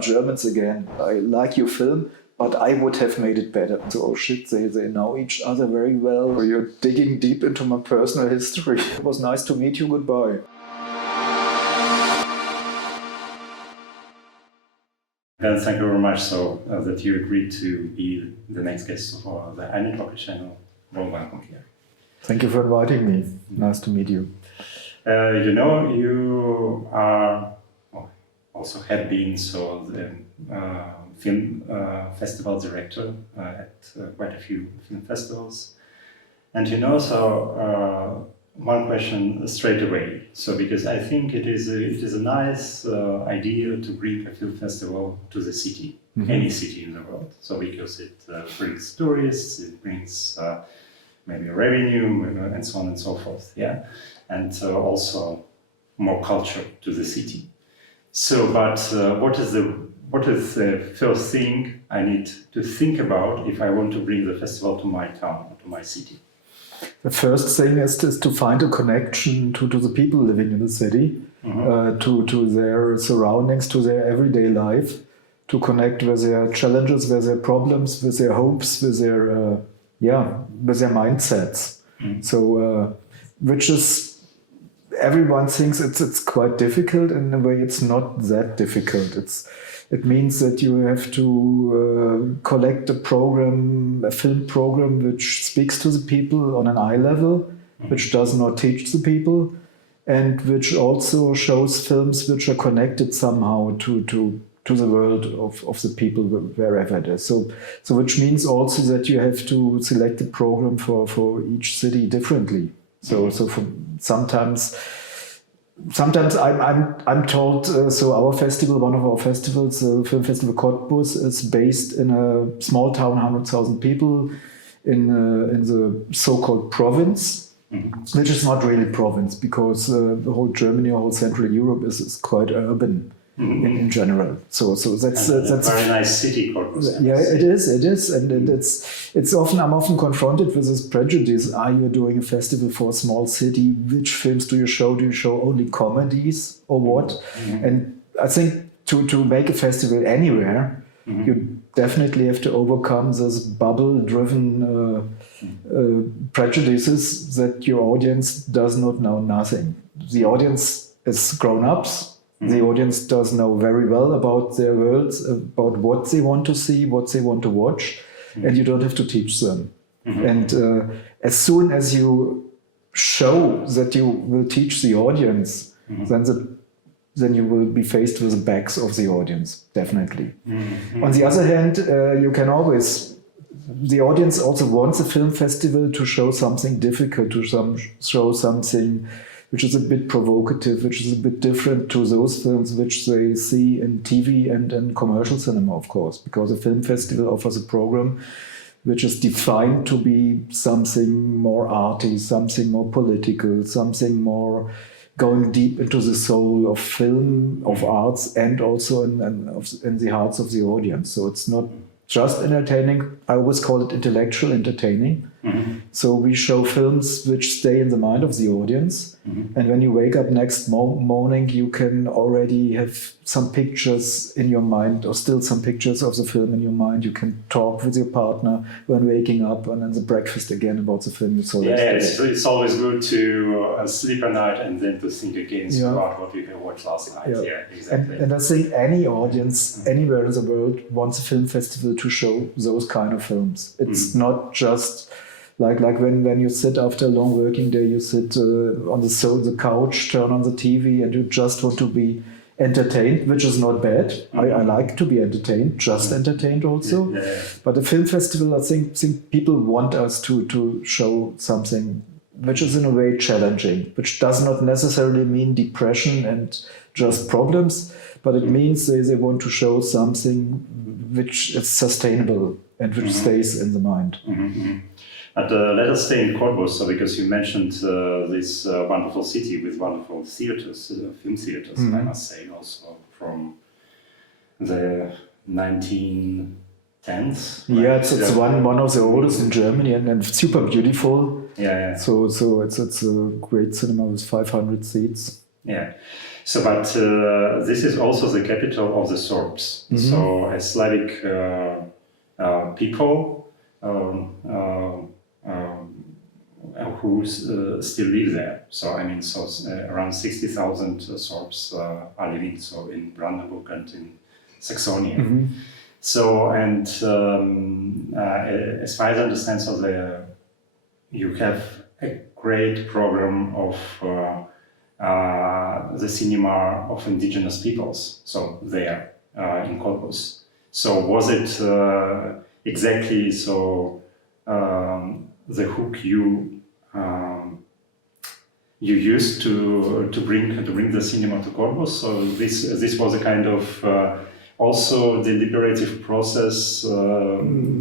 Germans again, I like your film, but I would have made it better. So, oh shit, they know each other very well. You're digging deep into my personal history. It was nice to meet you, goodbye. Bernd, thank you very much that you agreed to be the next guest for the Talk channel. Warm welcome here. Thank you for inviting me. Nice to meet you. You are also have been the film festival director at quite a few film festivals, and one question straight away. So because I think it is a nice idea to bring a film festival to the city, any city in the world. So because it brings tourists, it brings maybe revenue and so on and so forth. Yeah, and also more culture to the city. So, but what is the first thing I need to think about if I want to bring the festival to my town, to my city? The first thing is to find a connection to the people living in the city, to their surroundings, to their everyday life, to connect with their challenges, with their problems, with their hopes, with their mindsets. So, which is, everyone thinks it's quite difficult. In a way, it's not that difficult. It means that you have to collect a film program which speaks to the people on an eye level, which does not teach the people, and which also shows films which are connected somehow to the world of the people wherever it is. So which means also that you have to select a program for each city differently. So sometimes I'm told, our festival, one of our festivals, FilmFestival Cottbus, is based in a small town, 100,000 people, in the so-called province, which is not really province, because the whole Germany or whole Central Europe is quite urban in general. So that's a very nice city, Cottbus. Yeah, it is, and it's often, I'm often confronted with this prejudice. Are you doing a festival for a small city? Which films do you show? Do you show only comedies or what? And I think to make a festival anywhere, you definitely have to overcome this bubble-driven prejudices that your audience does not know nothing. The audience is grown-ups. The audience does know very well about their worlds, about what they want to see, what they want to watch, and you don't have to teach them. And as soon as you show that you will teach the audience, then you will be faced with the backs of the audience, definitely. On the other hand, you can always, the audience also wants a film festival to show something difficult, to show something which is a bit provocative, which is a bit different to those films which they see in TV and in commercial cinema, of course, because a film festival offers a program which is defined to be something more arty, something more political, something more going deep into the soul of film, of arts, and also in the hearts of the audience. So it's not just entertaining, I always call it intellectual entertaining. So we show films which stay in the mind of the audience, and when you wake up next morning, you can already have some pictures in your mind, or still some pictures of the film in your mind. You can talk with your partner when waking up, and then the breakfast again about the film you saw yesterday. It's always good to sleep at night and then to think again about what we watched last night. Yeah, exactly. And I think any audience anywhere in the world wants a film festival to show those kind of films. It's not just like when you sit after a long working day, you sit on the couch, turn on the TV, and you just want to be entertained, which is not bad. I like to be entertained, just entertained also. But the film festival, I think people want us to show something which is in a way challenging, which does not necessarily mean depression and just problems, but it means they want to show something which is sustainable and which stays in the mind. But let us stay in Cottbus, because you mentioned this wonderful city with wonderful theaters, film theaters, I must say, also from the 1910s. Yeah, it's one of the oldest in Germany, and super beautiful. Yeah. So it's a great cinema with 500 seats. Yeah. So, but this is also the capital of the Serbs. So, a Slavic people who still live there. So, I mean, so around 60,000 Serbs are living in Brandenburg and in Saxony. So, and as far as I understand, so you have a great program of the cinema of indigenous peoples, so there in Cottbus. So was it exactly the hook you used to bring the cinema to Cottbus? So this was a kind of also deliberative process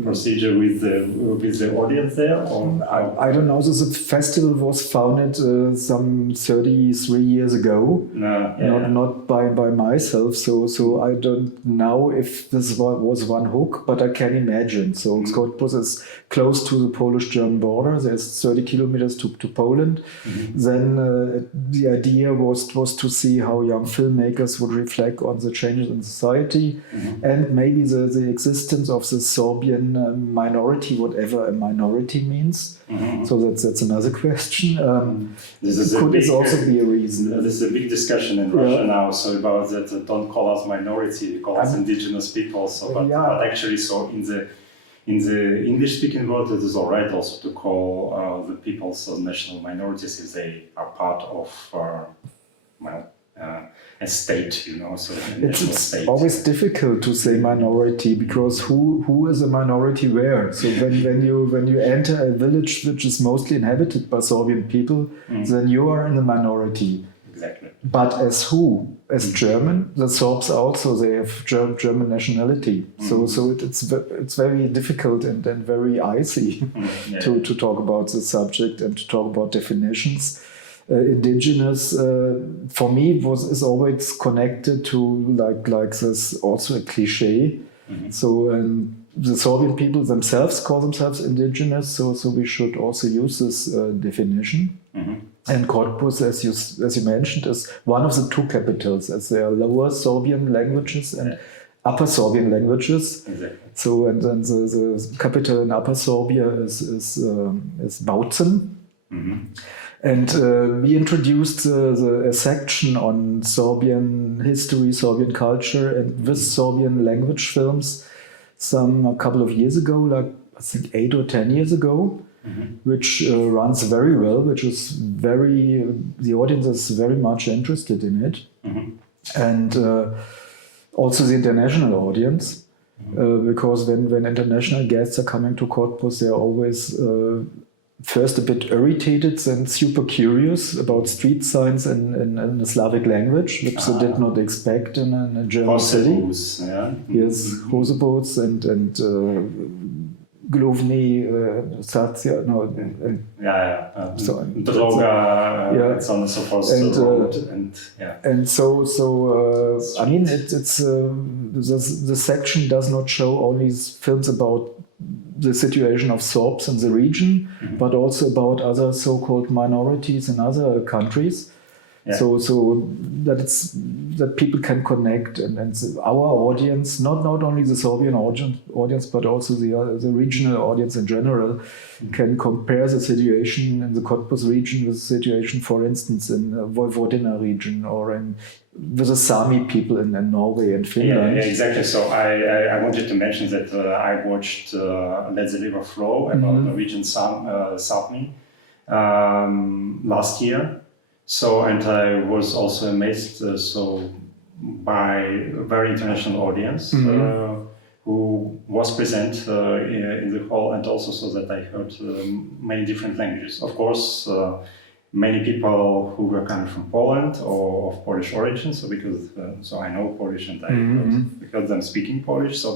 procedure with the audience there, or I don't know. The festival was founded some 33 years ago, not by myself. So I don't know if this was one hook, but I can imagine. So Cottbus is close to the Polish-German border. There's 30 kilometers to Poland. Then the idea was to see how young filmmakers would reflect on the changes in society. And maybe the existence of the Sorbian minority, whatever a minority means. So that's another question. Could this also be a reason? There's a big discussion in Russia now. So about that, don't call us minority, call us indigenous people. So, but actually, so in the English-speaking world, it is all right also to call the peoples as national minorities if they are part of a state, so it's always difficult to say minority, because who is a minority where? So when you enter a village which is mostly inhabited by Sorbian people, then you are in the minority. Exactly. But as who? As German? The Sorbs also, they have German nationality. So it's very difficult and very icy to talk about the subject and to talk about definitions. Indigenous, for me, is always connected to like this, also a cliche. So the Sorbian people themselves call themselves indigenous, so we should also use this definition. And Cottbus, as you mentioned, is one of the two capitals, as there are lower Sorbian languages and upper Sorbian languages. Exactly. So and then the capital in Upper Sorbia is Bautzen. And we introduced a section on Sorbian history, Sorbian culture, and with Sorbian language films a couple of years ago, like I think 8 or 10 years ago, which runs very well, the audience is very much interested in it. And also the international audience, because when international guests are coming to Cottbus, they're always first a bit irritated, then super curious about street signs in a Slavic language, which they did not expect in a German city. Yes, Hoseboats and Glovny, Stacja, Droga, so on and so forth. And so I mean, it's the section does not show only films about the situation of Sorbs in the region, but also about other so-called minorities in other countries. So that people can connect, and our audience, not only the Sorbian audience, but also the regional audience in general, can compare the situation in the Cottbus region with the situation, for instance, in the Vojvodina region or with the Sami people in Norway and Finland. Yeah, exactly. So I wanted to mention that I watched Let the River Flow about Norwegian Sami last year. So, and I was also amazed by a very international audience who was present in the hall, and also so that I heard many different languages. Of course, many people who were coming from Poland or of Polish origin, so because I know Polish and I heard them speaking Polish. So,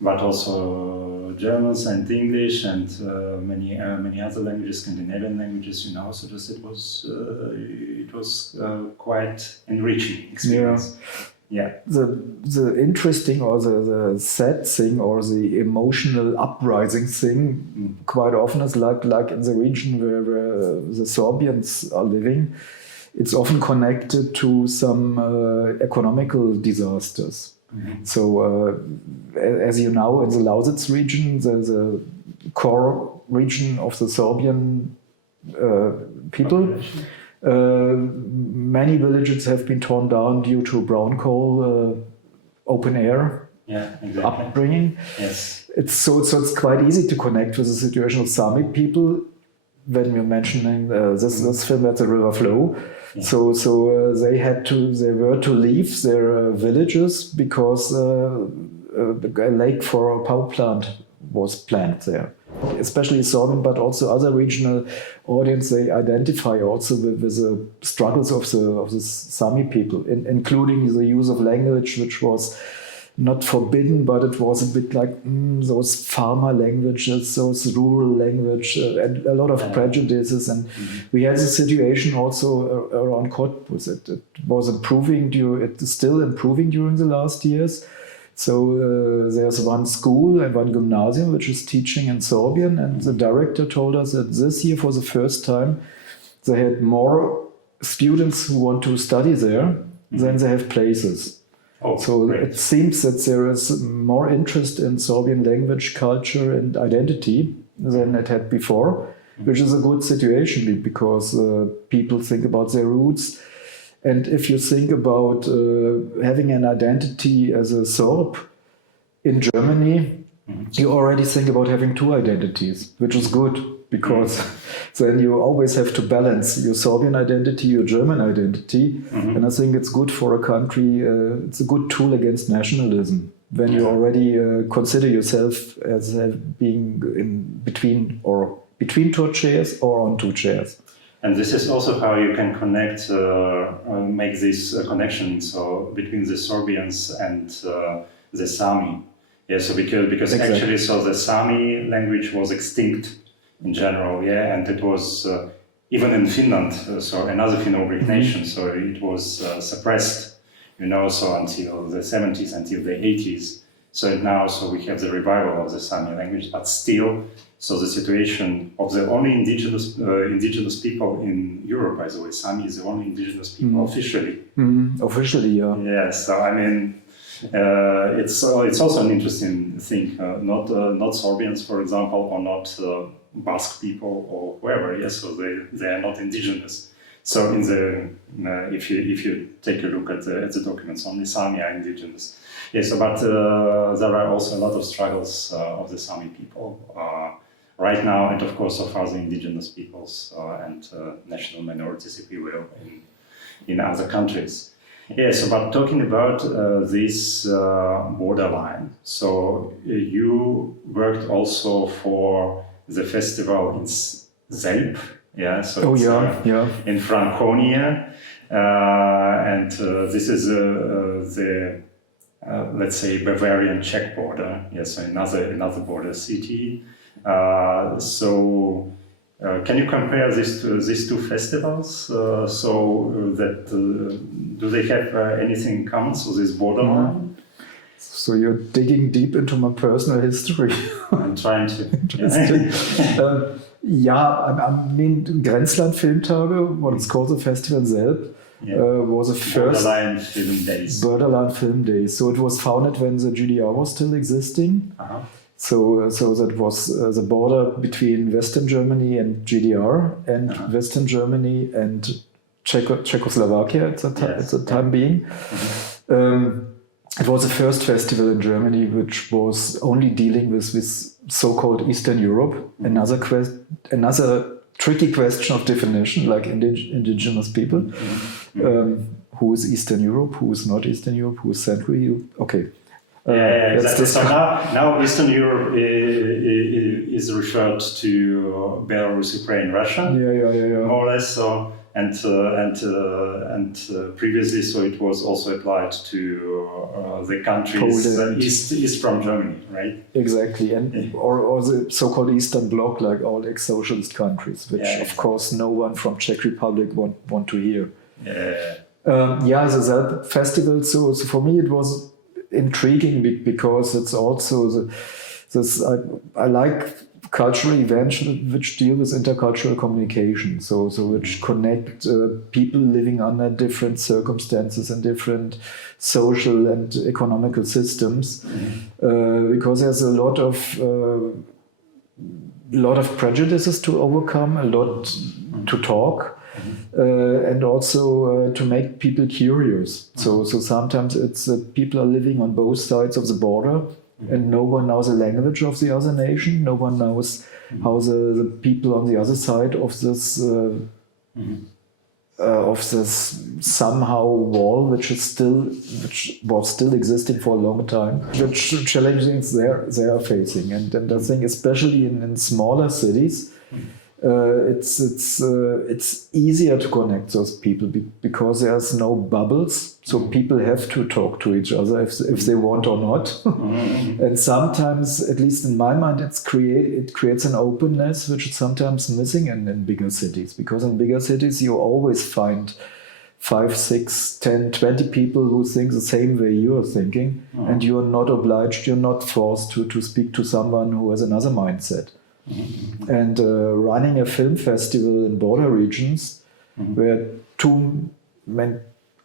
but also Germans and English and many other languages, Scandinavian languages, So just it was quite enriching experience. The interesting or the sad thing or the emotional uprising thing quite often is like in the region where the Sorbians are living, it's often connected to some economical disasters. So, as you know, in the Lausitz region, the core region of the Sorbian people, many villages have been torn down due to brown coal, open air upbringing. Yes. It's quite easy to connect with the situation of Sami people when we're mentioning this film at the river flow. Yeah. So they were to leave their villages because a lake for a power plant was planned there. Especially Sorbian, but also other regional audience, they identify also with the struggles of the Sami people, including the use of language, which was not forbidden, but it was a bit like those farmer languages, those rural language, and a lot of prejudices. And we had the situation also around Cottbus. It was improving, it's still improving during the last years. So there's one school and one gymnasium which is teaching in Sorbian, and the director told us that this year, for the first time, they had more students who want to study there than they have places. Oh, so great. It seems that there is more interest in Sorbian language, culture and identity than it had before, which is a good situation because people think about their roots. And if you think about having an identity as a Sorb in Germany, you already think about having two identities, which is good because then you always have to balance your Sorbian identity, your German identity. And I think it's good for a country, it's a good tool against nationalism when you already consider yourself as being in between two chairs or on two chairs. And this is also how you can connect, make this connection between the Sorbians and the Sami. Yeah, so because exactly. Actually, so the Sami language was extinct in general, and it was even in Finland, so another Finno-Ugric nation, so it was suppressed, so until the 70s, until the 80s. So now, we have the revival of the Sami language, but still. So the situation of the only indigenous people in Europe, by the way, Sami is the only indigenous people officially. Officially, yeah. Yeah. So I mean, it's also an interesting thing. Not Sorbians, for example, or not Basque people or whoever. Yes. So they are not indigenous. So in the if you take a look at the documents, only Sami are indigenous. Yes. But there are also a lot of struggles of the Sami people. Right now, and of course of other indigenous peoples and national minorities, if you will, in other countries. Yes, but talking about this borderline, so you worked also for the festival in Zelp, so in Franconia, and this is the let's say Bavarian Czech border, so another border city. Can you compare these two festivals? Do they have anything in common? So this borderline. So you're digging deep into my personal history. I'm trying to. Interesting. I mean, Grenzland Filmtage, what it's called, the festival in Zelp, was the first Borderline Film Days. Borderline Film Days. So it was founded when the GDR was still existing. So that was the border between Western Germany and GDR, and Western Germany and Czechoslovakia at the time being. It was the first festival in Germany which was only dealing with so-called Eastern Europe. Another tricky question of definition, like indigenous people. Who is Eastern Europe? Who is not Eastern Europe? Who is Central Europe? Okay. Exactly. So now Eastern Europe is referred to Belarus, Ukraine, Russia, more or less. So and previously, so it was also applied to the countries east from Germany, right? Exactly, and or the so-called Eastern Bloc, like all ex-socialist countries, which of course no one from Czech Republic want to hear. The Zelp festival. So for me, it was intriguing because it's also I like cultural events which deal with intercultural communication, so which connect people living under different circumstances and different social and economical systems, because there's a lot of prejudices to overcome, a lot to talk, and also to make people curious. So sometimes it's that people are living on both sides of the border, and no one knows the language of the other nation. No one knows how the people on the other side of this somehow wall, which was still existing for a long time, which challenges they are facing. And I think especially in smaller cities, it's easier to connect those people because there's no bubbles, so people have to talk to each other if they want or not. And sometimes, at least in my mind, it creates an openness which is sometimes missing in bigger cities, because in bigger cities you always find 5, 6, 10, 20 people who think the same way you are thinking, and you're not obliged, you're not forced to speak to someone who has another mindset. And running a film festival in border regions where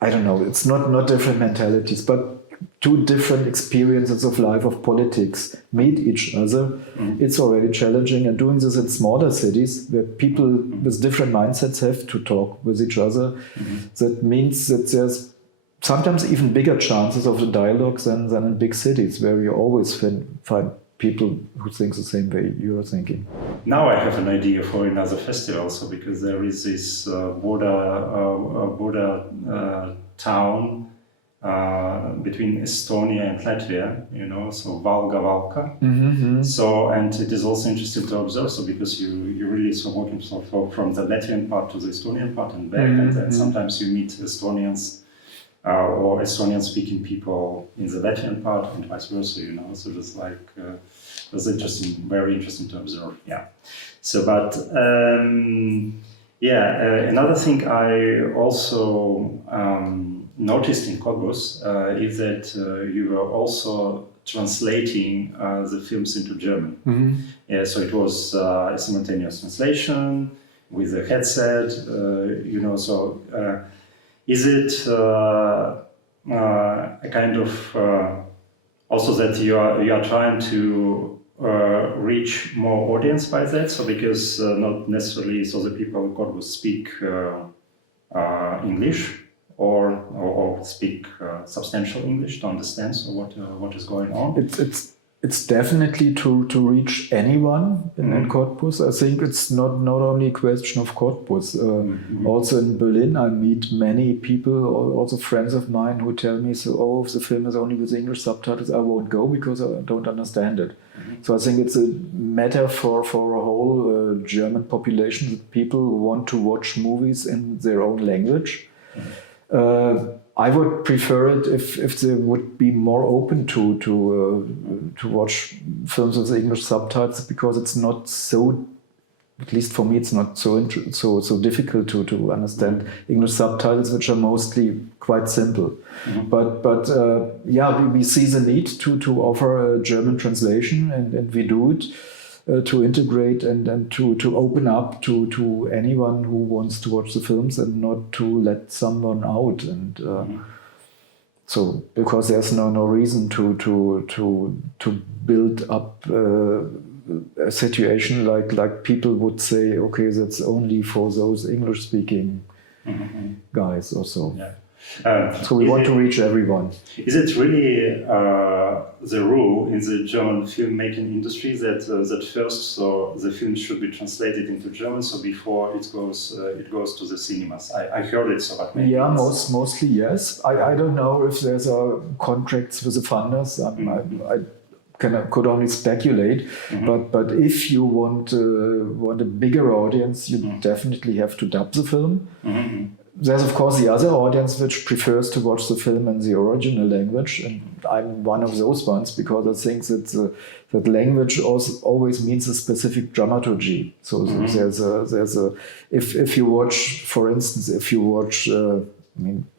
it's not different mentalities, but two different experiences of life, of politics, meet each other, it's already challenging. And doing this in smaller cities where people with different mindsets have to talk with each other, that means that there's sometimes even bigger chances of the dialogue than in big cities, where you always find people who think the same way you're thinking. Now I have an idea for another festival, so because there is this border town between Estonia and Latvia, so Valga. So, and it is also interesting to observe, so because you really walking from the Latvian part to the Estonian part and back, and then sometimes you meet Estonians or Estonian-speaking people in the Latvian part and vice versa, so just like it was interesting, very interesting to observe. Yeah. So, but another thing I also noticed in Cottbus is that you were also translating the films into German. So it was a simultaneous translation with a headset, so is it a kind of also that you are trying to reach more audience by that? So because not necessarily so the people in Cottbus speak English or speak substantial English to understand what is going on. It's definitely to reach anyone in Cottbus. I think it's not only a question of Cottbus. Also in Berlin, I meet many people, also friends of mine, who tell me, if the film is only with English subtitles, I won't go because I don't understand it. So I think it's a matter for a whole German population, that people want to watch movies in their own language. I would prefer it if they would be more open to watch films with English subtitles, because it's not so, at least for me, it's not so difficult to understand English subtitles, which are mostly quite simple. But we see the need to offer a German translation, and we do it. To integrate and to open up to anyone who wants to watch the films, and not to let someone out. And so, because there's no reason to build up a situation like people would say, okay, that's only for those English-speaking guys or so. Yeah. So we want to reach everyone. Is it really the rule in the German filmmaking industry that first the film should be translated into German, so before it goes to the cinemas? I heard it, so but maybe mostly yes. I don't know if there's contracts with the funders. I could only speculate, but if you want a bigger audience, you definitely have to dub the film. There's of course the other audience which prefers to watch the film in the original language, and I'm one of those ones, because I think that language also always means a specific dramaturgy. So there's a if you watch, for instance,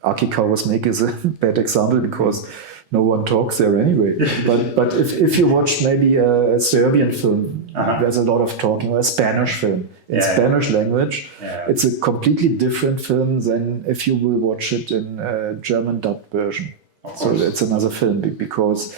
Akikawa Snake is a bad example, because no one talks there anyway. But if you watch maybe a Serbian film, there's a lot of talking, or a Spanish film in Spanish language. It's a completely different film than if you will watch it in a German dubbed version. So it's another film because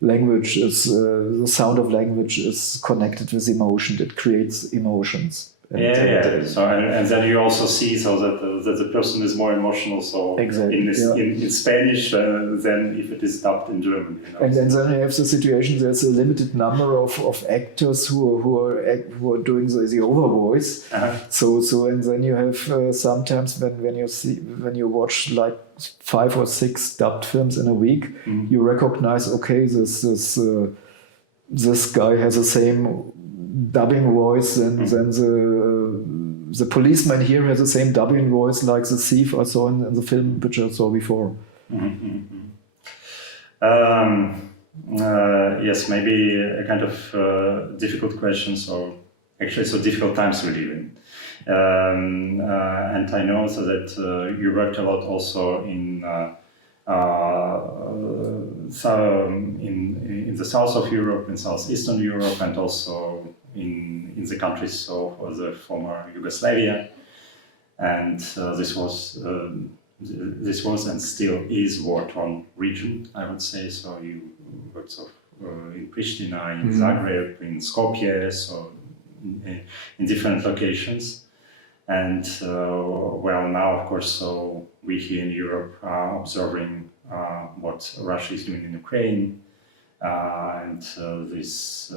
language is the sound of language is connected with emotion. It creates emotions. So and then you also see that the person is more emotional. So exactly. in Spanish than if it is dubbed in German. And then you have the situation. There's a limited number of actors who are doing the over voice. So and then you have sometimes when you watch like 5 or 6 dubbed films in a week, you recognize this guy has the same dubbing voice and then the policeman here has the same dubbing voice like the thief I saw in the film which I saw before. Yes, maybe a kind of difficult question, so actually so difficult times we live in. And I know so that you worked a lot also in the south of Europe, in southeastern Europe, and also in the countries of the former Yugoslavia, and this was and still is war-torn region, I would say. So you worked in Pristina, in Zagreb, in Skopje, so in different locations. And well, now of course, so we here in Europe are observing what Russia is doing in Ukraine, and this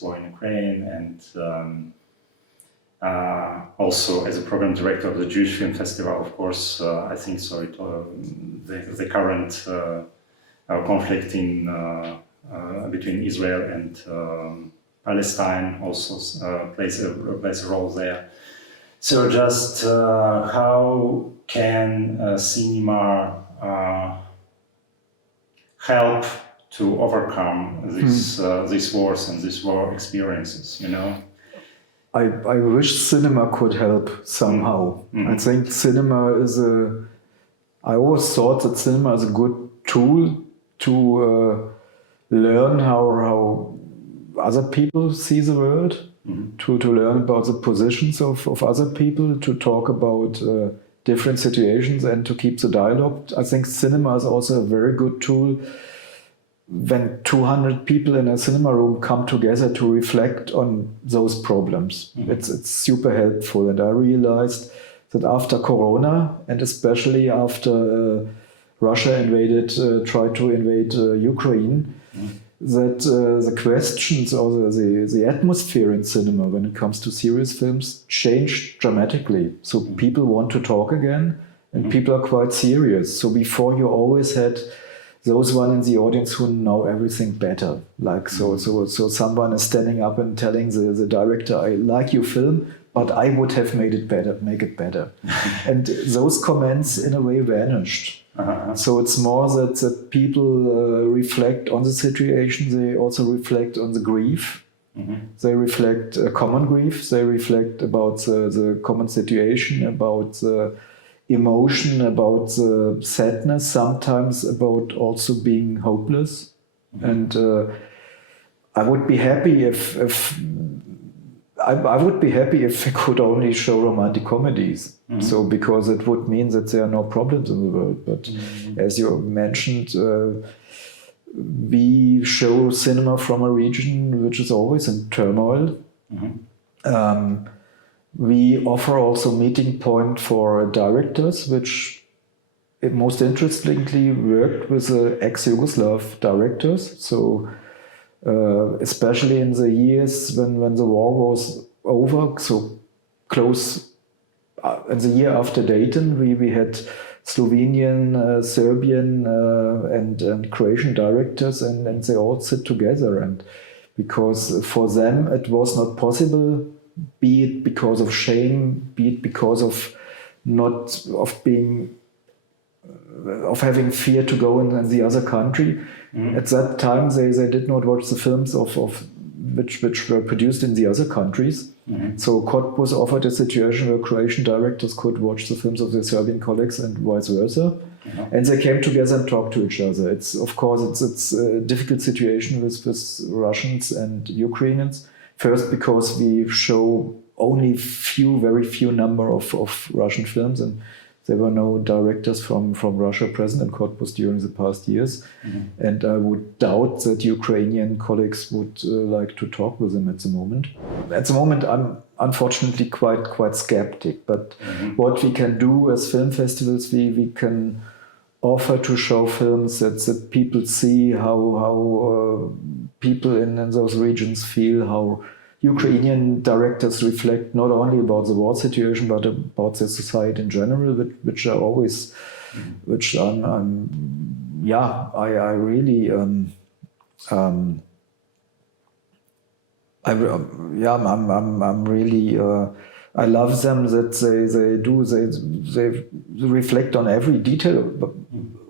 war in Ukraine, and also as a program director of the Jewish Film Festival, of course, I think so. The current conflict between Israel and Palestine also plays a role there. So just how can cinema help to overcome these wars and these war experiences, you know? I wish cinema could help somehow. I think cinema I always thought that cinema is a good tool to learn how other people see the world, to learn about the positions of other people, to talk about different situations and to keep the dialogue. I think cinema is also a very good tool when 200 people in a cinema room come together to reflect on those problems. It's super helpful. And I realized that after Corona, and especially after Russia tried to invade Ukraine, that the questions or the atmosphere in cinema when it comes to serious films changed dramatically. So people want to talk again, and people are quite serious. So before you always had those one in the audience who know everything better. Like so someone is standing up and telling the director, I like your film, but I would have make it better. And those comments in a way vanished. So it's more that people reflect on the situation. They also reflect on the grief. They reflect common grief. They reflect about the common situation, about the emotion, about the sadness, sometimes about also being hopeless. And I would be happy if we could only show romantic comedies. So because it would mean that there are no problems in the world. But as you mentioned, we show cinema from a region which is always in turmoil. We offer also meeting point for directors, which most interestingly worked with ex-Yugoslav directors. So especially in the years when the war was over, so close in the year after Dayton, we had Slovenian, Serbian and Croatian directors, and they all sit together. And because for them it was not possible, be it because of shame, be it because of having fear to go in the other country. At that time, they did not watch the films of which were produced in the other countries. So Cottbus offered a situation where Croatian directors could watch the films of their Serbian colleagues and vice versa. And they came together and talked to each other. It's of course it's a difficult situation with Russians and Ukrainians. First, because we show only very few number of Russian films, and there were no directors from Russia present in Cottbus during the past years. And I would doubt that Ukrainian colleagues would like to talk with them at the moment. At the moment, I'm unfortunately quite skeptic. But what we can do as film festivals, we can offer to show films that people see, how people in those regions feel, how Ukrainian directors reflect not only about the war situation but about their society in general, which are always, which I'm really I love them that they reflect on every detail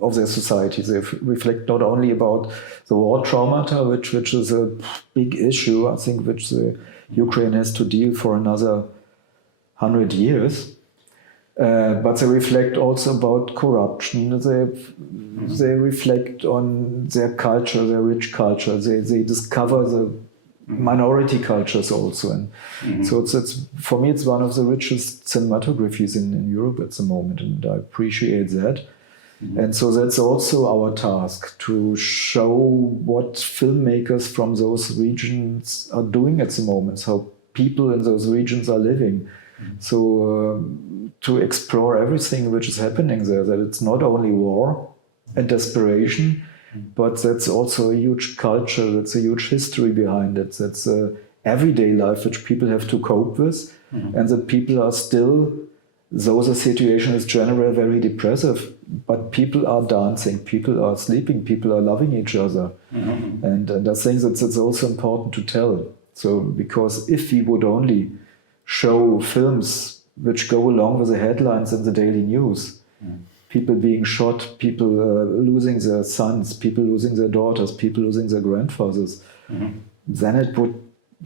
of their society. They reflect not only about the war traumata, which is a big issue, I think, which the Ukraine has to deal for another 100 years, but they reflect also about corruption. They reflect on their culture, their rich culture. They discover the minority cultures also, and so it's for me it's one of the richest cinematographies in Europe at the moment, and I appreciate that. And so that's also our task, to show what filmmakers from those regions are doing at the moment, how people in those regions are living. So to explore everything which is happening there, that it's not only war and desperation, but that's also a huge culture, that's a huge history behind it, that's a everyday life which people have to cope with, and that people are still, though the situation is generally very depressive, but people are dancing, people are sleeping, people are loving each other. And I think that's also important to tell. So, because if we would only show films which go along with the headlines in the daily news, people being shot, people losing their sons, people losing their daughters, people losing their grandfathers, then it would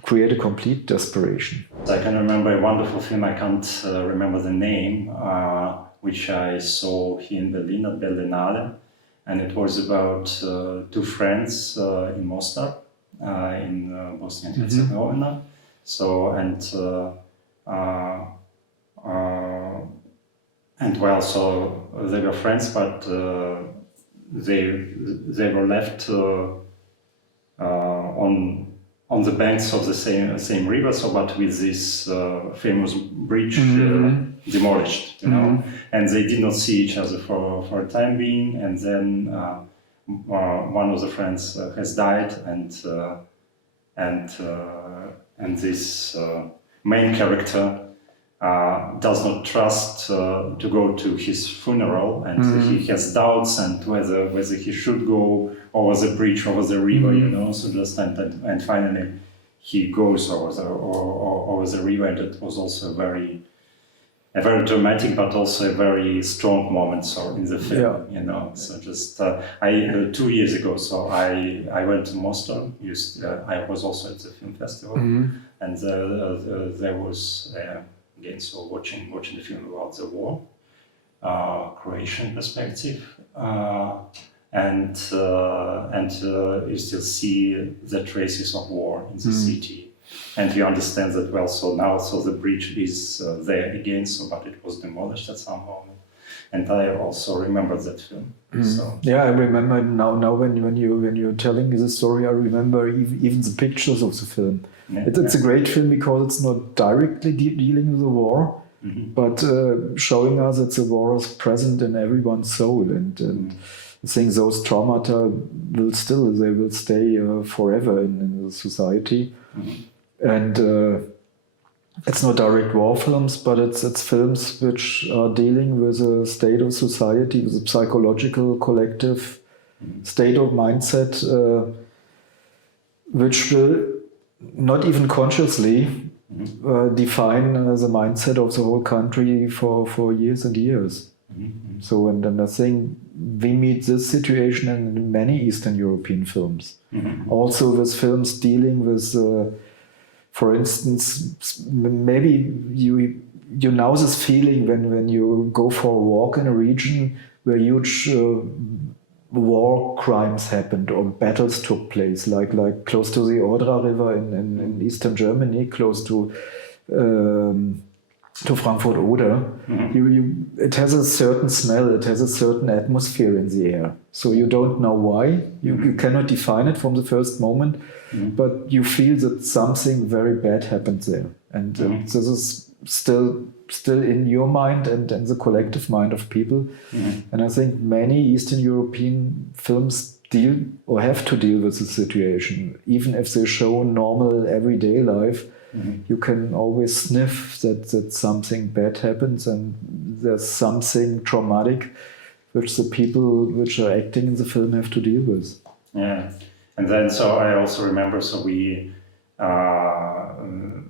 create a complete desperation. I can remember a wonderful film, I can't remember the name, which I saw here in Berlin at Berlinale, and it was about two friends in Mostar, in Bosnia and Herzegovina. So, so they were friends, but they were left on the banks of the same river, so but with this famous bridge demolished, you know, and they did not see each other for a time being, and then one of the friends has died, and this main character does not trust to go to his funeral, and he has doubts and whether he should go over the bridge, over the river, you know. So just and finally he goes over the river, and it was also a very dramatic, but also a very strong moment. So in the film, you know. So just 2 years ago, so I went to Mostar. I was also at the film festival, and there was. Again, so watching the film about the war, Croatian perspective, and you still see the traces of war in the city, and you understand that well. So now, the bridge is there again. So, but it was demolished at some moment, and I also remember that film. So yeah, I remember now when you're telling me the story, I remember even the pictures of the film. It's a great film because it's not directly dealing with the war, but showing us that the war is present in everyone's soul, and I think those traumata will stay forever in the society. And it's not direct war films, but it's films which are dealing with a state of society, with a psychological, collective state of mindset, which will not even consciously define the mindset of the whole country for years and years. So, and then I think we meet this situation in many Eastern European films. Also with films dealing with, for instance, maybe you know this feeling when you go for a walk in a region where huge war crimes happened or battles took place, like close to the Odra River in eastern Germany, close to Frankfurt Oder. It has a certain smell, it has a certain atmosphere in the air. So you don't know why, you cannot define it from the first moment, but you feel that something very bad happened there. And this is still in your mind and in the collective mind of people. And I think many Eastern European films deal or have to deal with the situation. Even if they show normal everyday life, you can always sniff that something bad happens and there's something traumatic which the people which are acting in the film have to deal with. Yeah, and then so I also remember, so we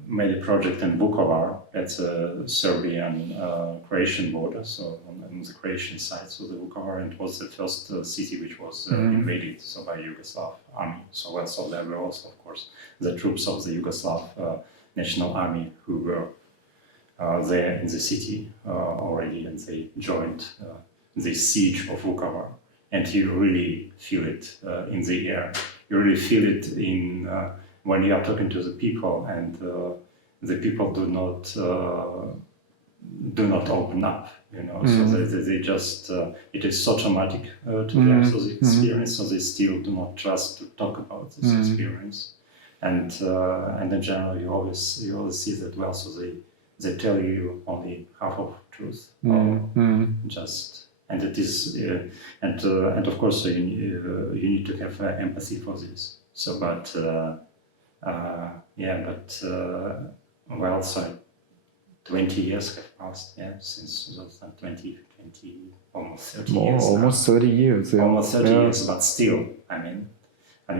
made a project in Vukovar at the Serbian-Croatian border, so on the Croatian side, so the Vukovar, and it was the first city which was invaded so by Yugoslav army. So there were also, of course, the troops of the Yugoslav National Army who were there in the city already, and they joined the siege of Vukovar. And you really feel it in the air. You really feel it in when you are talking to the people, and the people do not open up. You know, so they just it is so traumatic to them. So the experience, so they still do not trust to talk about this experience. And in general, you always see that well. So they tell you only half of truth, just. And it is, and of course, so you need to have empathy for this. So, well, so 20 years have passed, since 20, almost 30 years. Almost 30 years. Yeah. Almost 30 years, but still, I mean,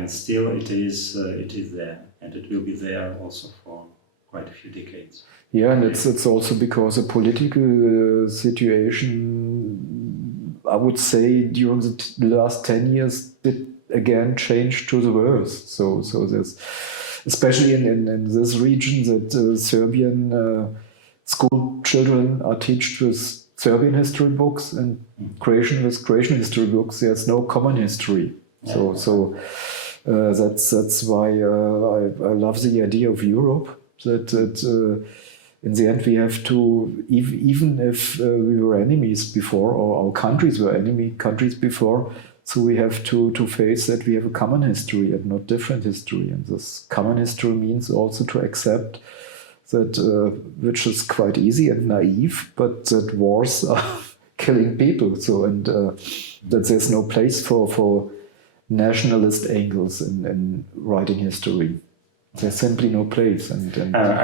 still it is there, and it will be there also for quite a few decades. Yeah, and it's also because the political situation, I would say, during the last 10 years did again change to the worse. So there's, especially in this region, that Serbian school children are taught with Serbian history books and Croatian with Croatian history books. There's no common history. Yeah. So that's why I love the idea of Europe. That in the end we have to, even if we were enemies before, or our countries were enemy countries before, so we have to face that we have a common history and not different history. And this common history means also to accept that, which is quite easy and naive, but that wars are killing people. So and that there's no place for nationalist angles in writing history. There's simply no place. I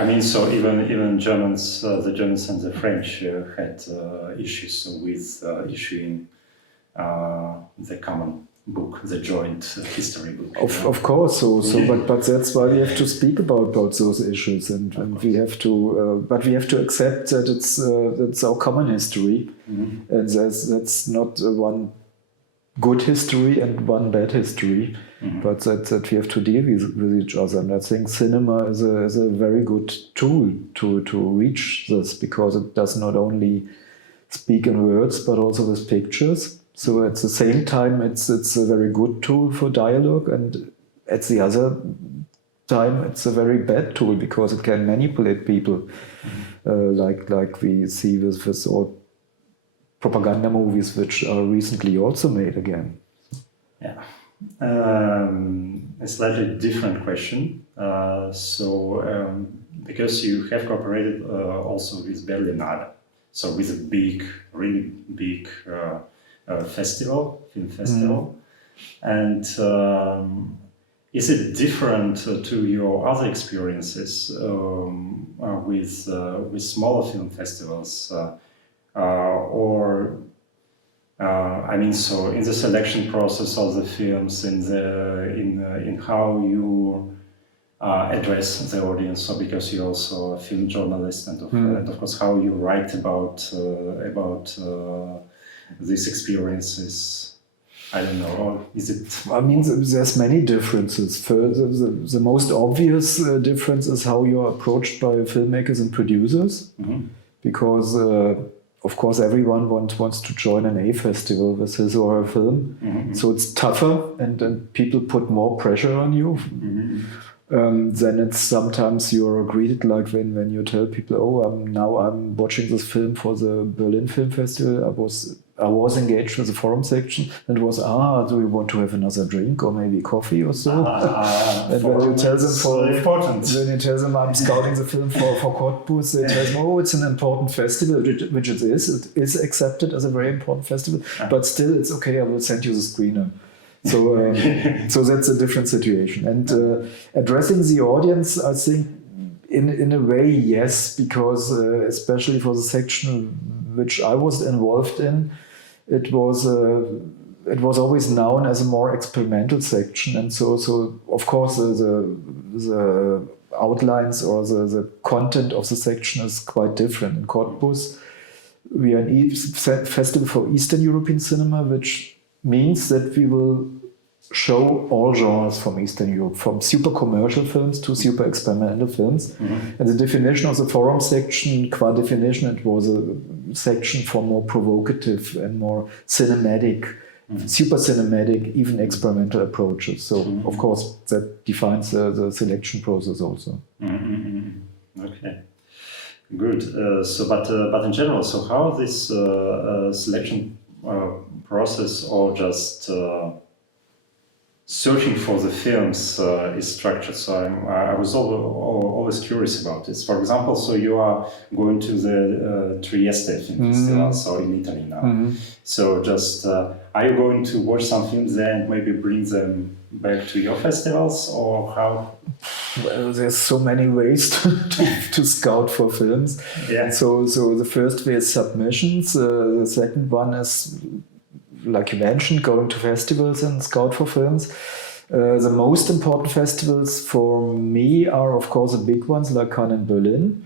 mean, so even Germans, the Germans and the French had issues with issuing the common book, the joint history book. Of course, but that's why we have to speak about those issues, and we have to, but we have to accept that it's our common history, and that's not one good history and one bad history. But that we have to deal with each other. And I think cinema is a very good tool to reach this, because it does not only speak in words but also with pictures. So at the same time it's a very good tool for dialogue, and at the other time it's a very bad tool because it can manipulate people, like we see with all propaganda movies which are recently also made again. Yeah. A slightly different question. Because you have cooperated also with Berlinale, so with a really big festival, film festival, and is it different to your other experiences with smaller film festivals, or? I mean, so in the selection process of the films, in how you address the audience, so because you're also a film journalist, and of course how you write about this experience is, I don't know, or is it? I mean, there's many differences. The most obvious difference is how you're approached by filmmakers and producers, because of course everyone wants to join an A festival with his or her film, so it's tougher and people put more pressure on you. Then it's sometimes you're greeted like when you tell people, oh, now I'm watching this film for the Berlin Film Festival. I was engaged with the forum section, and it was, do we want to have another drink or maybe coffee or so? And when you tell them when you tell them I'm scouting the film for Cottbus, they tell them, oh, it's an important festival, which it is. It is accepted as a very important festival, but still it's okay, I will send you the screener. So, so that's a different situation. And addressing the audience, I think, in a way, yes, because especially for the section which I was involved in, it was always known as a more experimental section, and so of course the outlines or the content of the section is quite different. In Cottbus, we are an festival for Eastern European cinema, which means that we will show all genres from Eastern Europe, from super commercial films to super experimental films. And the definition of the forum section, qua definition, it was a section for more provocative and more cinematic, super cinematic, even experimental approaches. So, of course, that defines the selection process also. Okay. Good. But in general, so how this selection process, or just searching for the films is structured? So I was always curious about this. For example, so you are going to the Trieste Film Festival, so in Italy now. So just are you going to watch some films there and maybe bring them back to your festivals, or how? Well, there's so many ways to scout for films. Yeah. So the first way is submissions. The second one is, like you mentioned, going to festivals and scout for films. The most important festivals for me are, of course, the big ones like Cannes and Berlin,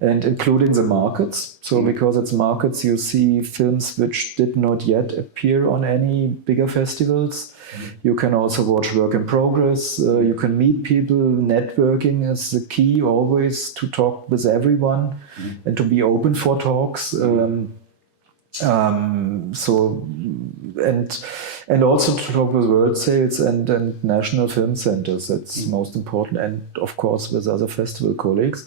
and including the markets. So because it's markets, you see films which did not yet appear on any bigger festivals. You can also watch work in progress. You can meet people. Networking is the key, always to talk with everyone and to be open for talks. And also to talk with world sales and national film centers. That's most important, and of course with other festival colleagues.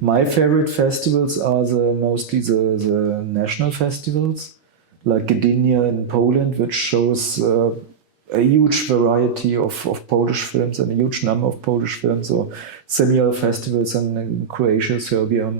My favorite festivals are mostly the national festivals, like Gdynia in Poland, which shows a huge variety of Polish films and a huge number of Polish films, or similar festivals in Croatia, Serbia,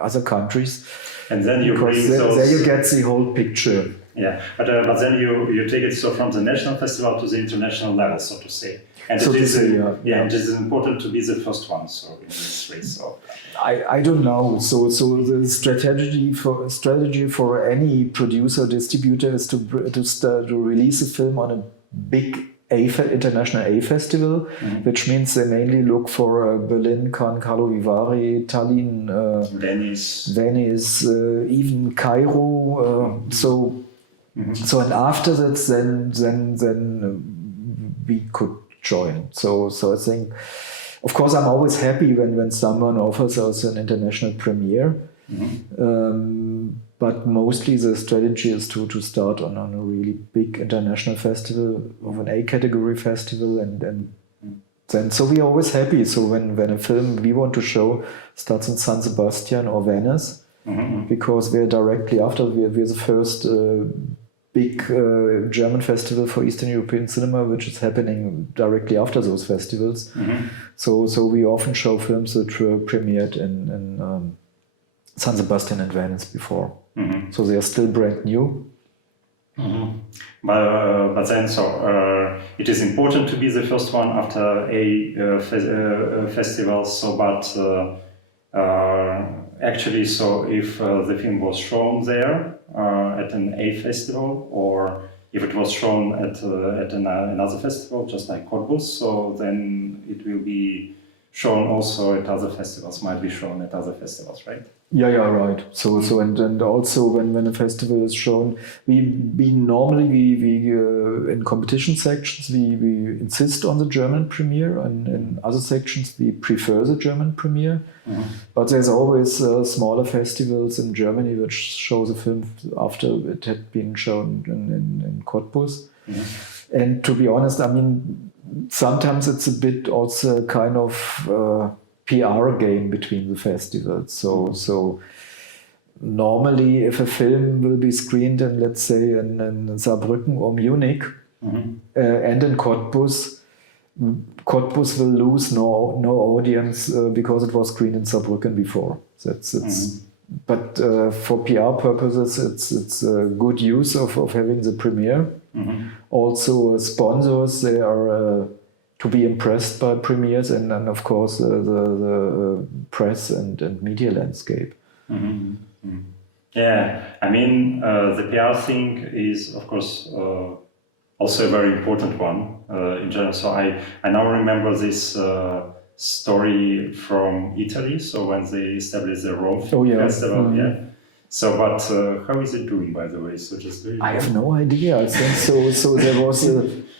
other countries. And then you bring there you get the whole picture. Yeah, but then you take it so from the national festival to the international level, so to say. And so it is it is important to be the first one. So in this race, so I don't know. So the strategy for any producer distributor is to release a film on a big international A festival, which means they mainly look for Berlin, Cannes, Karlovy Vary, Tallinn, Venice, even Cairo. So and after that, then we could join. So I think, of course, I'm always happy when someone offers us an international premiere. But mostly the strategy is to start on a really big international festival, of an A category festival, and then so we're always happy. So when a film we want to show starts in San Sebastian or Venice, because we're directly after, we're the first big German festival for Eastern European cinema, which is happening directly after those festivals. So we often show films that were premiered in San Sebastian and Venice before. So they are still brand new. But then, so it is important to be the first one after a festival. So, but actually, so if the film was shown there at an A festival, or if it was shown at another festival, just like Cottbus, so then it will be shown also at other festivals, might be shown at other festivals, right? Yeah, right. So and also when a festival is shown, we normally in competition sections we insist on the German premiere, and in other sections we prefer the German premiere. Mm-hmm. But there's always smaller festivals in Germany which show the film after it had been shown in Cottbus. Mm-hmm. And to be honest, I mean, sometimes it's a bit also kind of PR game between the festivals. So normally, if a film will be screened in, let's say, in Saarbrücken or Munich, mm-hmm. And in Cottbus will lose no audience because it was screened in Saarbrücken before. Mm-hmm. But for PR purposes, it's a good use of having the premiere. Mm-hmm. Also, sponsors, they are to be impressed by premieres, and of course the press and media landscape. Mm-hmm. Mm-hmm. Yeah, I mean the PR thing is of course also a very important one in general. So I now remember this story from Italy. So when they established the Rome Film Festival, mm-hmm. yeah. So, but how is it doing, by the way? So just I have no idea. I think so. So there was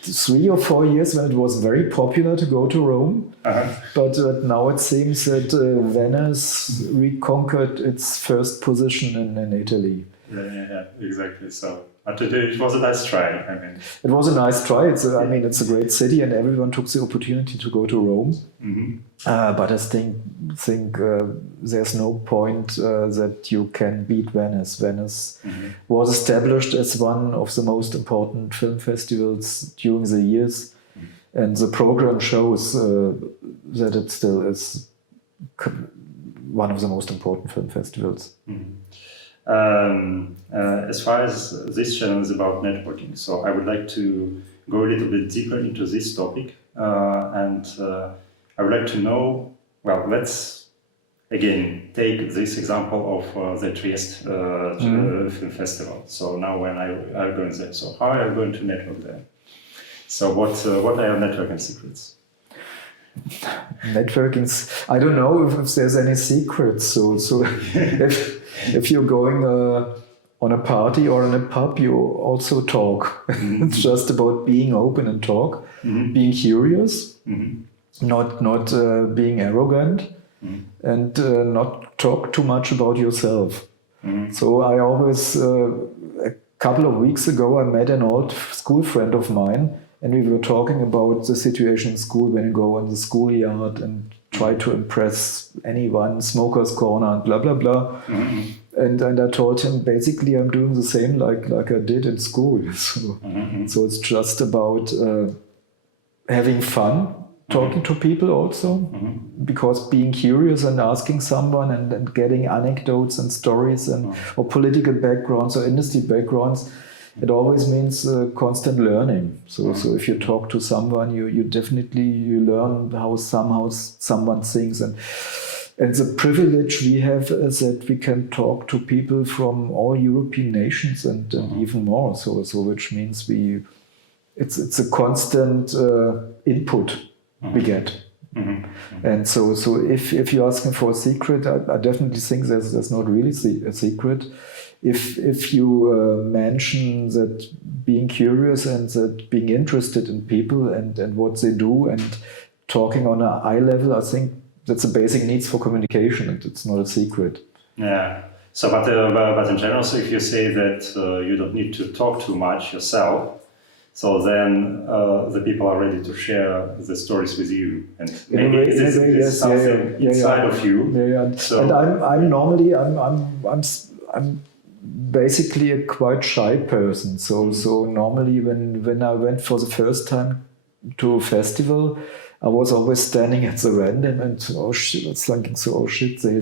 3 or 4 years when it was very popular to go to Rome, uh-huh. but now it seems that Venice reconquered its first position in Italy. Yeah, exactly. So, but it was a nice try. I mean, it was a nice try. It's a great city, and everyone took the opportunity to go to Rome. Mm-hmm. But I think there's no point that you can beat Venice. Venice mm-hmm. was established as one of the most important film festivals during the years, mm-hmm. and the program shows that it still is one of the most important film festivals. Mm-hmm. As far as this channel is about networking, so I would like to go a little bit deeper into this topic, and I would like to know, well, let's again take this example of the Trieste Film Festival. So now when I go there, so how are you going to network there? So what are your networking secrets? Networking, I don't know if there's any secrets. So if you're going on a party or in a pub, you also talk. Mm-hmm. It's just about being open and talk, mm-hmm. being curious, mm-hmm. not being arrogant, mm-hmm. and not talk too much about yourself. Mm-hmm. So I always, a couple of weeks ago, I met an old school friend of mine, and we were talking about the situation in school when you go in the schoolyard and try to impress anyone, smoker's corner, and blah, blah, blah. Mm-hmm. And I told him, basically, I'm doing the same like I did in school. So, mm-hmm. so it's just about having fun, talking mm-hmm. to people also, mm-hmm. because being curious and asking someone and getting anecdotes and stories and mm-hmm. or political backgrounds or industry backgrounds, it always means constant learning. So if you talk to someone, you definitely learn how someone thinks, and the privilege we have is that we can talk to people from all European nations and even more. So which means it's a constant input we get. Mm-hmm. And so if you're asking for a secret, I definitely think there's not really a secret. If you mention that being curious and that being interested in people and what they do and talking on a high level, I think that's a basic needs for communication, and it's not a secret. Yeah. So, but in general, so if you say that you don't need to talk too much yourself, so then the people are ready to share the stories with you, and maybe it's something inside of you. Yeah. So, and I'm basically a quite shy person. So normally when I went for the first time to a festival, I was always standing at the random and thinking,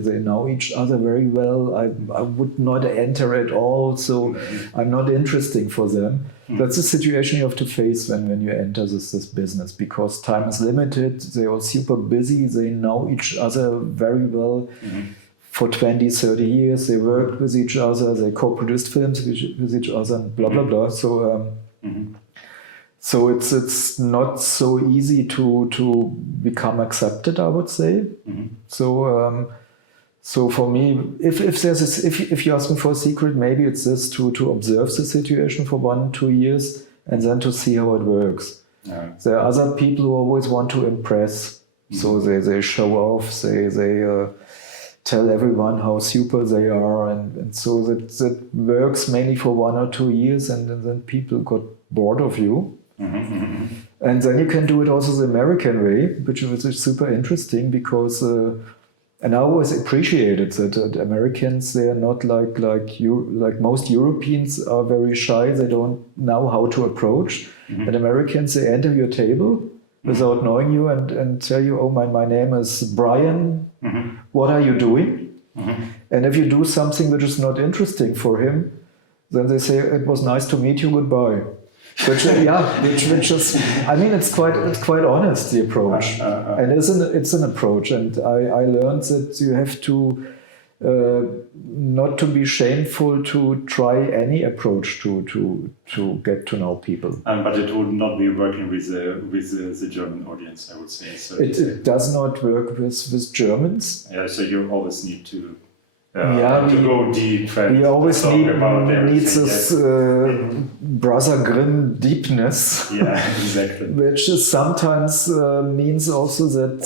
they know each other very well. I would not enter at all, so I'm not interesting for them. That's the situation you have to face when you enter this business, because time is limited. They are super busy. They know each other very well. Mm-hmm. For 20, 30 years, they worked with each other, they co-produced films with each other, and blah, blah, blah. So So it's not so easy to become accepted, I would say. So for me, if you ask me for a secret, maybe it's this to observe the situation for 1-2 years and then to see how it works. Yeah. There are other people who always want to impress, so they show off, they tell everyone how super they are, and so that works mainly for 1 or 2 years, and then people got bored of you. And then you can do it also the American way, which is super interesting because, and I always appreciated that Americans, they are not like most Europeans are very shy, they don't know how to approach. And Americans, they enter your table without knowing you and tell you, oh, my name is Brian, what are you doing? And if you do something which is not interesting for him, then they say, it was nice to meet you, goodbye. Which is, I mean, it's quite honest, the approach, and it's an approach, and I learned that you have to not to be shameful to try any approach to get to know people. But it would not be working with the German audience, I would say. So it does not work with Germans. Yeah, so you always need to. To go deep and we always talk about everything. Need this Brother Grimm deepness. Yeah, exactly. Which is sometimes means also that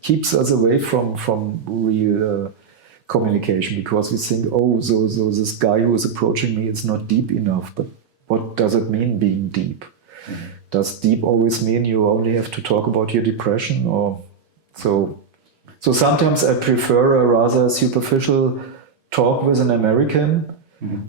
keeps us away from real communication, because we think, oh, so this guy who is approaching me is not deep enough. But what does it mean, being deep? Does deep always mean you only have to talk about your depression, or so? So sometimes I prefer a rather superficial talk with an American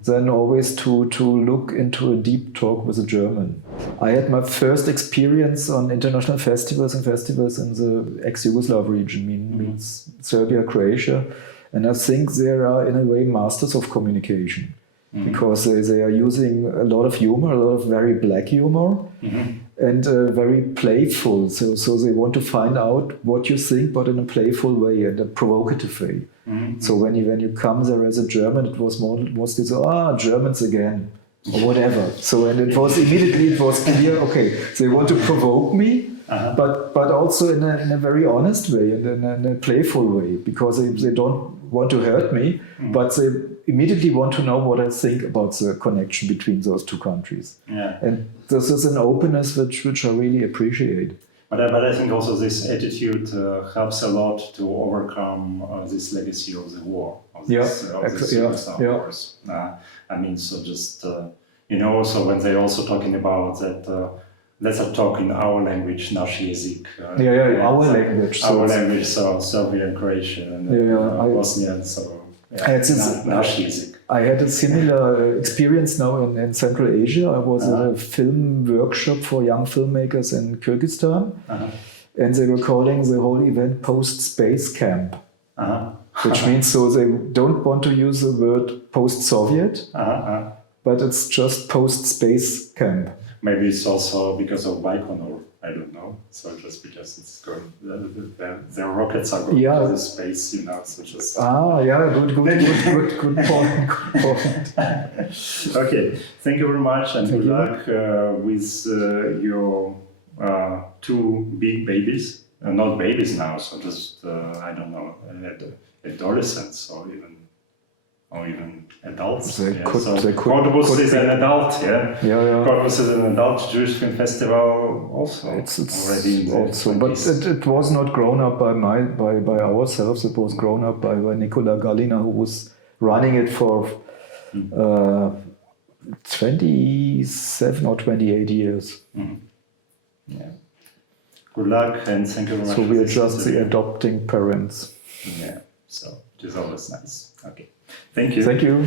than always to look into a deep talk with a German. I had my first experience on international festivals in the ex-Yugoslav region, means Serbia, Croatia, and I think they are in a way masters of communication, because they are using a lot of humor, a lot of very black humor, and very playful. So they want to find out what you think, but in a playful way and a provocative way. So when you come there as a German, it was mostly so, Germans again, or whatever. So and it was clear, okay, they want to provoke me, but also in a very honest way and in a playful way, because they don't want to hurt me, but they immediately want to know what I think about the connection between those two countries. Yeah. And this is an openness which I really appreciate. But I think also this attitude helps a lot to overcome this legacy of the war, of this wars. I mean, so just, so when they're also talking about that, let's talk in our language, nasz język. Our language. Our language, so Serbian, Croatian, and Bosnian, so nasz język. I had a similar experience now in Central Asia. I was at a film workshop for young filmmakers in Kyrgyzstan, and they were calling the whole event post-space camp, which means so they don't want to use the word post-Soviet, but it's just post-space camp. Maybe it's also because of Baikonur, I don't know. So just because it's going, the rockets are going to the space, so just... good point. Okay, thank you very much, and good luck with your 2 big babies. Not babies now, so just, I don't know, adolescents or even adults. Cottbus is an adult, Cottbus is an adult Jewish film festival also. It's already also, but it was not grown up by ourselves. It was grown up by Nikola Galina, who was running it for 27 or 28 years. Yeah. Good luck, and thank you very much. So we are just the adopting parents. Yeah. So it is always nice. Okay. Thank you. Thank you.